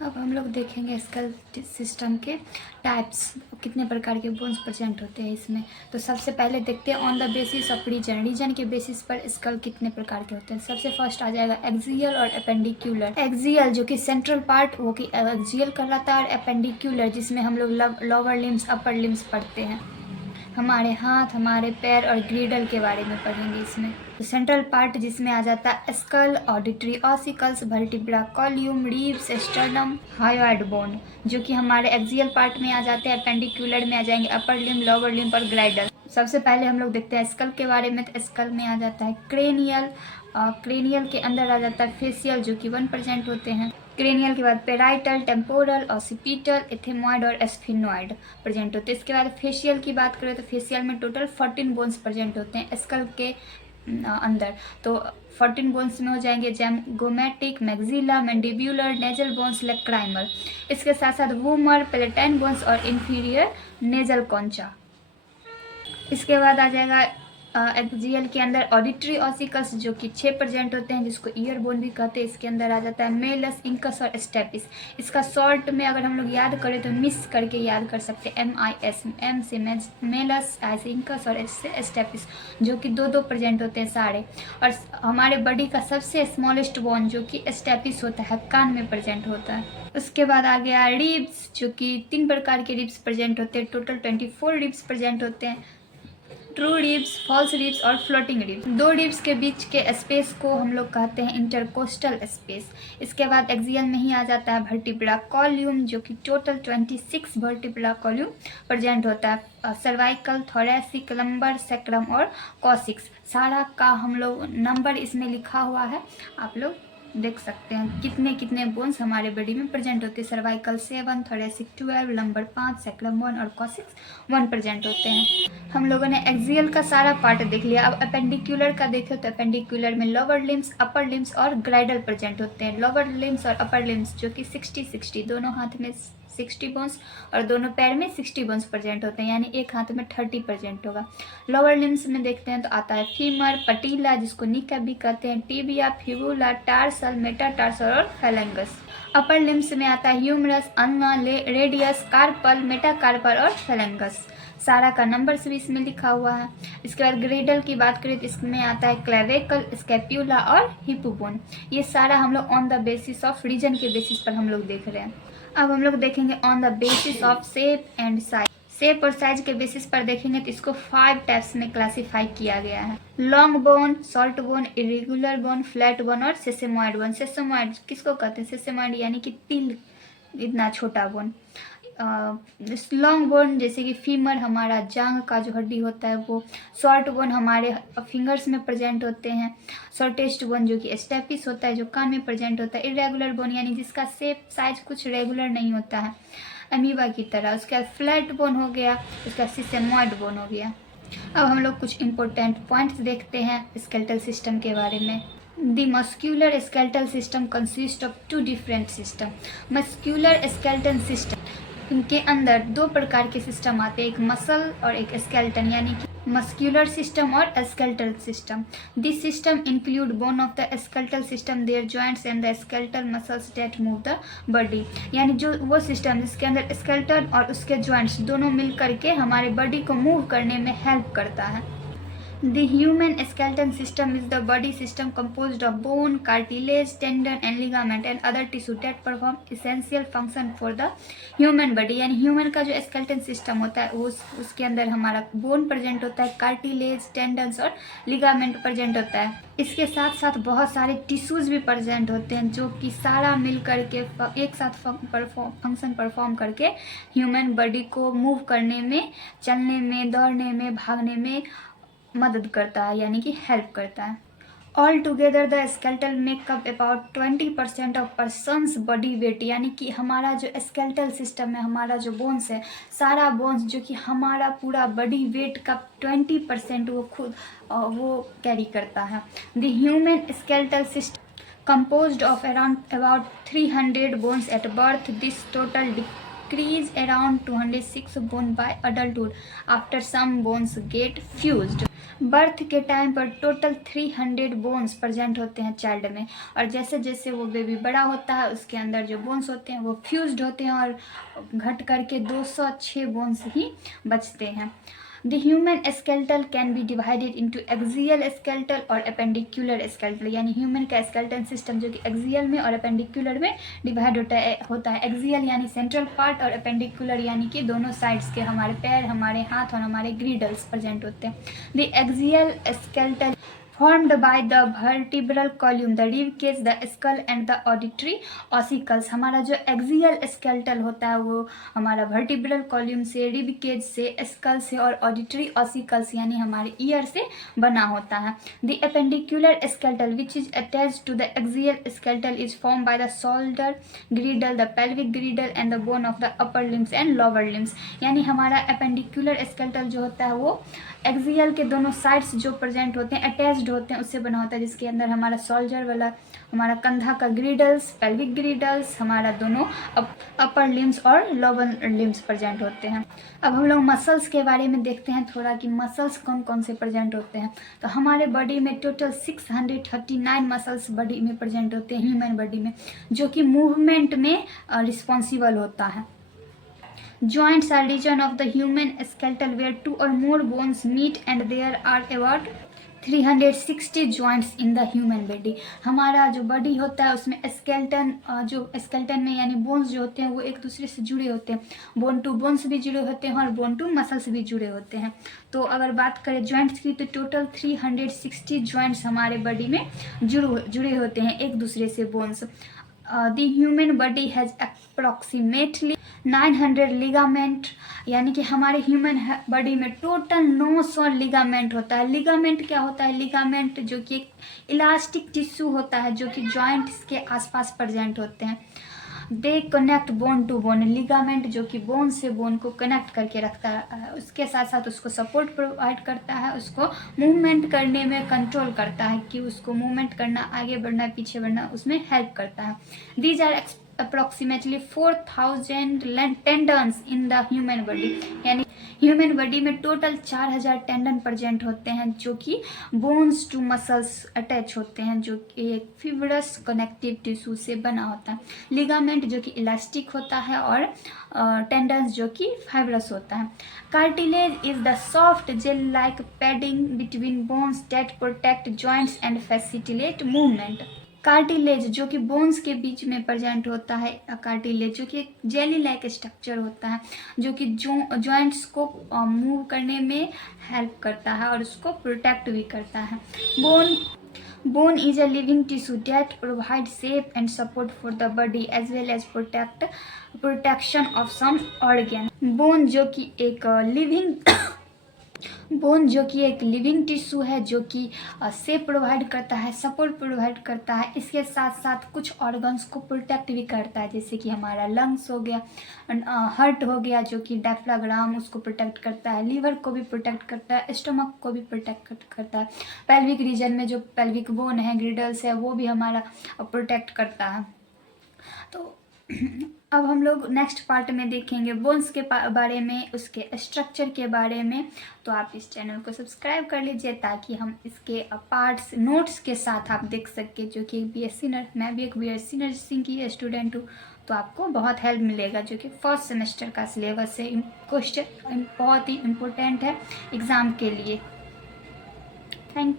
अब हम लोग देखेंगे स्कल सिस्टम के टाइप्स, कितने प्रकार के बोन्स प्रेजेंट होते हैं इसमें। तो सबसे पहले देखते हैं on the basis of region, region के बेसिस पर स्कल कितने प्रकार के होते हैं। सबसे फर्स्ट आ जाएगा एक्सियल और एपेंडिक्यूलर। एक्सियल जो कि सेंट्रल पार्ट वो कि एक्सियल कहलाता है, और एपेंडिक्यूलर जिसमें हम लोग लोअर लिम्स अपर लिम्स पढ़ते हैं, हमारे हाथ हमारे पैर और ग्रीडल के बारे में पढ़ेंगे इसमें। तो सेंट्रल पार्ट जिसमें आ जाता है skull, auditory ossicles, vertebra column, ribs, sternum, hyoid bone, जो कि हमारे एक्सियल पार्ट में आ जाते हैं। एपेंडिक्यूलर में आ जाएंगे अपर लिम्ब, लोअर लिम्ब और ग्लाइडल। सबसे पहले हम लोग देखते हैं स्कल के बारे में। तो स्कल में आ जाता है क्रेनियल, क्रेनियल के अंदर आ जाता है फेसियल जो कि 1% होते हैं। क्रेनियल के बाद पेराइटल, टेम्पोरल, ऑसिपिटल, एथेमॉइड और एस्फिनॉइड प्रेजेंट होते हैं। इसके बाद फेशियल की बात करें तो फेशियल में टोटल 14 बोन्स प्रेजेंट होते हैं स्कल के अंदर। तो 14 बोन्स में हो जाएंगे जैमगोमेटिक, maxilla, mandibular, nasal bones, lacrimal. इसके साथ साथ वूमर, पेलेटाइन बोन्स और इंफीरियर नेजल कॉन्चा। इसके बाद आ जाएगा एक्सियल के अंदर ऑडिटरी ऑसिकल्स जो कि 6% होते हैं, जिसको ईयर बोन भी कहते हैं। इसके अंदर आ जाता है मेलस, इंकस और स्टेपिस। इसका शॉर्ट में अगर हम लोग याद करें तो मिस करके याद कर सकते हैं, MIS, M से मेलस, I से इंकस और S से स्टेपिस, जो कि 2% होते हैं सारे। और हमारे बॉडी का सबसे स्मॉलेस्ट बोन जो कि स्टेपिस होता है, कान में प्रेजेंट होता है। उसके बाद आ गया रिब्स, जो कि 3 प्रकार के रिब्स प्रेजेंट होते हैं। टोटल 24 रिब्स प्रेजेंट होते हैं, ट्रू रिब्स, फॉल्स रिब्स और फ्लोटिंग रिब्स। 2 रिब्स के बीच के स्पेस को हम लोग कहते हैं इंटरकोस्टल स्पेस। इसके बाद एक्सियल में ही आ जाता है वर्टिब्रा कॉल्यूम, जो कि टोटल 26 वर्टिब्रा कॉल्यूम प्रेजेंट होता है। सर्वाइकल, थोरेसिक, लंबर, सेक्रम और कॉसिक्स, सारा का हम लोग नंबर इसमें लिखा हुआ है, आप लोग देख सकते हैं कितने कितने बोन्स हमारे बॉडी में प्रेजेंट होते हैं। सर्वाइकल 7, थोरेसिक 12, लंबर 5, सेक्रम 1 और कॉसिक्स 1 प्रेजेंट होते हैं। हम लोगों ने एक्सियल का सारा पार्ट देख लिया। अब अपेंडिक्यूलर का देखें तो अपेंडिक्यूलर में लोअर लिम्स, अपर लिम्स और ग्लाइडल प्रेजेंट होते हैं। लोअर लिम्स और अपर लिम्स जो कि 60-60, दोनों हाथ में 60 बोन्स और दोनों पैर में 60 बोन्स प्रेजेंट होते हैं, यानी एक हाथ में 30% होगा। लोअर लिम्स में देखते हैं तो आता है फीमर, पटीला जिसको निका भी कहते हैं, टिबिया, फिबुला, टार्सल, मेटाटार्सल और फेलेंगस। अपर लिम्स में आता है humerus, ulna, radius, carpal, metacarpal और फेलेंगस। सारा का नंबर भी इसमें लिखा हुआ है। इसके बाद ग्रेडल की बात करें तो इसमें आता है क्लेविकल, स्कैप्यूला और हिपोबोन। ये सारा हम लोग on the basis of region के बेसिस पर हम लोग देख रहे हैं। अब हम लोग देखेंगे on the basis of shape and size. Shape और साइज के बेसिस पर देखेंगे तो इसको 5 टाइप्स में क्लासिफाई किया गया है। Long bone, short bone, irregular bone, flat bone और सेसेमॉइड बोन। सेसेमॉइड किसको कहते हैं? सेसेमॉइड यानी कि तिल इतना छोटा बोन। लॉन्ग बोन जैसे कि फीमर, हमारा जांग का जो हड्डी होता है वो। शॉर्ट बोन हमारे फिंगर्स में प्रेजेंट होते हैं। शॉर्टेस्ट बोन जो कि स्टेपिस होता है, जो कान में प्रेजेंट होता है। इरेगुलर बोन यानी जिसका शेप साइज कुछ रेगुलर नहीं होता है, अमीबा की तरह। उसका फ्लैट बोन हो गया, उसका सिसेमॉइड बोन हो गया। अब हम लोग कुछ इंपॉर्टेंट पॉइंट्स देखते हैं स्केलेटल सिस्टम के बारे में। The muscular skeletal system consists of 2 different system. Muscular skeletal system, इनके अंदर 2 प्रकार के सिस्टम आते हैं, एक मसल और एक स्केलेटन, यानी कि मस्क्यूलर सिस्टम और skeletal system. This system include bone of the skeletal system, their joints and the skeletal muscles that move the body. यानी जो वो सिस्टम जिसके अंदर स्केलेटन और उसके जॉइंट्स दोनों मिल करके हमारे बॉडी को मूव करने में हेल्प करता है। The human skeleton system is the body system composed of bone, cartilage, tendon and ligament and other tissue that perform essential function for the human body। यानी ह्यूमन का जो स्केलेटन सिस्टम होता है उसके अंदर हमारा बोन प्रेजेंट होता है, कार्टिलेज, टेंडन्स और लिगामेंट प्रेजेंट होता है। इसके साथ साथ बहुत सारे टिश्यूज भी प्रेजेंट होते हैं, जो कि सारा मिल करके एक साथ फंक्शन परफॉर्म करके ह्यूमन बॉडी को मूव करने में, चलने में, दौड़ने में, भागने में मदद करता है, यानी कि हेल्प करता है। All together the skeletal makeup about 20% of persons body weight. यानी कि हमारा जो स्केलेटल सिस्टम है, हमारा जो बोन्स है, सारा बोन्स जो कि हमारा पूरा बॉडी वेट का 20% वो खुद वो कैरी करता है। The human skeletal system composed of around about 300 bones at birth. This total decrease around 206 bone by adulthood after some bones get fused. Birth के टाइम पर टोटल 300 बोन्स प्रेजेंट होते हैं चाइल्ड में, और जैसे जैसे वो बेबी बड़ा होता है उसके अंदर जो बोन्स होते हैं वो फ्यूज्ड होते हैं और घट करके 206 बोन्स ही बचते हैं. The human skeletal can be divided into axial skeletal और appendicular skeletal. यानी ह्यूमन का skeleton सिस्टम जो कि एक्सियल में और appendicular में डिवाइड होता है. एक्सियल यानी सेंट्रल पार्ट और appendicular यानी कि दोनों साइड्स के हमारे पैर, हमारे हाथ और हमारे ग्रीडल्स प्रेजेंट होते हैं. The axial skeletal formed by the vertebral column, the rib cage, the skull and the auditory ossicles. हमारा जो एक्सियल स्केलेटल होता है वो हमारा वर्टिब्रल कॉल्यूम से, रिब केज से, स्कल से और ऑडिटरी ऑसिकल्स यानी हमारे ईयर से बना होता है. The appendicular skeletal which is attached to the axial skeletal is form by the shoulder girdle, the pelvic girdle and the bone of the upper limbs and lower limbs. यानी हमारा appendicular skeletal जो होता है वो axial के दोनों sides जो present होते हैं, अटैच्ड होते हैं, उससे बना होता है, जिसके अंदर हमारा शोल्डर वाला हमारा कंधा का ग्रीडल्स, पेल्विक ग्रीडल्स, हमारा दोनों अपर लिम्स और लोअर लिम्स प्रेजेंट होते हैं. अब हम लोग मसल्स के बारे में देखते हैं थोड़ा कि मसल्स कौन कौन से प्रेजेंट होते हैं. तो हमारे बॉडी में टोटल 639 मसल्स बॉडी में प्रेजेंट होते हैं, ह्यूमन बॉडी में, जो कि मूवमेंट में रिस्पॉन्सिबल होता है. Joints are region of the human skeletal where two or more bones meet and there are about 360 joints in the human body. हमारा जो बॉडी होता है उसमें स्केलेटन, जो स्केलेटन में यानी बोन्स जो होते हैं वो एक दूसरे से जुड़े होते हैं. बोन टू बोन्स भी जुड़े होते हैं और बोन टू मसल्स भी जुड़े होते हैं. तो अगर बात करें जॉइंट्स की तो टोटल 360 जॉइंट्स हमारे बॉडी में जुड़े होते हैं एक दूसरे से, bones. The human body has approximately 900 ligament, यानी कि हमारे ह्यूमन बॉडी में टोटल 900 लिगामेंट होता है. लिगामेंट क्या होता है? लिगामेंट जो कि एक इलास्टिक टिश्यू होता है जो कि जॉइंट्स के आसपास प्रेजेंट होते हैं. They connect bone to bone. Ligament जो कि बोन से बोन को कनेक्ट करके रखता है, उसके साथ साथ उसको सपोर्ट प्रोवाइड करता है, उसको मूवमेंट करने में कंट्रोल करता है कि उसको मूवमेंट करना, आगे बढ़ना, पीछे बढ़ना, उसमें हेल्प करता है. These are approximately 4000 tendons in the human body. यानी ह्यूमन बॉडी में टोटल 4000 टेंडन प्रेजेंट होते हैं जो कि बोन्स टू मसल्स अटैच होते हैं, जो कि एक फिब्रस कनेक्टिव टिश्यू से बना होता है. लिगामेंट जो कि इलास्टिक होता है और टेंडन्स जो कि फाइब्रस होता है. Cartilage is the soft gel like padding between bones that protect joints and facilitate movement. Cartilage जो कि बोन्स के बीच में प्रेजेंट होता है, कार्टिलेज जो कि जेली लाइक स्ट्रक्चर होता है जो कि जॉइंट्स को मूव करने में हेल्प करता है और उसको प्रोटेक्ट भी करता है. Bone is a living tissue that provides shape and support for the body as well as protection of some organ. Bone जो कि एक लिविंग टिश्यू है जो कि शेप प्रोवाइड करता है, सपोर्ट प्रोवाइड करता है, इसके साथ साथ कुछ ऑर्गन्स को प्रोटेक्ट भी करता है, जैसे कि हमारा लंग्स हो गया, हार्ट हो गया जो कि डायफ्राग्राम उसको प्रोटेक्ट करता है, लीवर को भी प्रोटेक्ट करता है, स्टमक को भी प्रोटेक्ट करता है. पेल्विक रीजन में जो पेल्विक बोन है, ग्रिडल्स है, वो भी हमारा प्रोटेक्ट करता है. तो अब हम लोग नेक्स्ट पार्ट में देखेंगे बोन्स के बारे में, उसके स्ट्रक्चर के बारे में. तो आप इस चैनल को सब्सक्राइब कर लीजिए ताकि हम इसके पार्ट्स नोट्स के साथ आप देख सके, जो कि मैं भी एक BSc नर्सिंग की स्टूडेंट हूँ, तो आपको बहुत हेल्प मिलेगा, जो कि फर्स्ट सेमेस्टर का सिलेबस है. क्वेश्चन बहुत ही इम्पोर्टेंट है एग्ज़ाम के लिए. Thank you.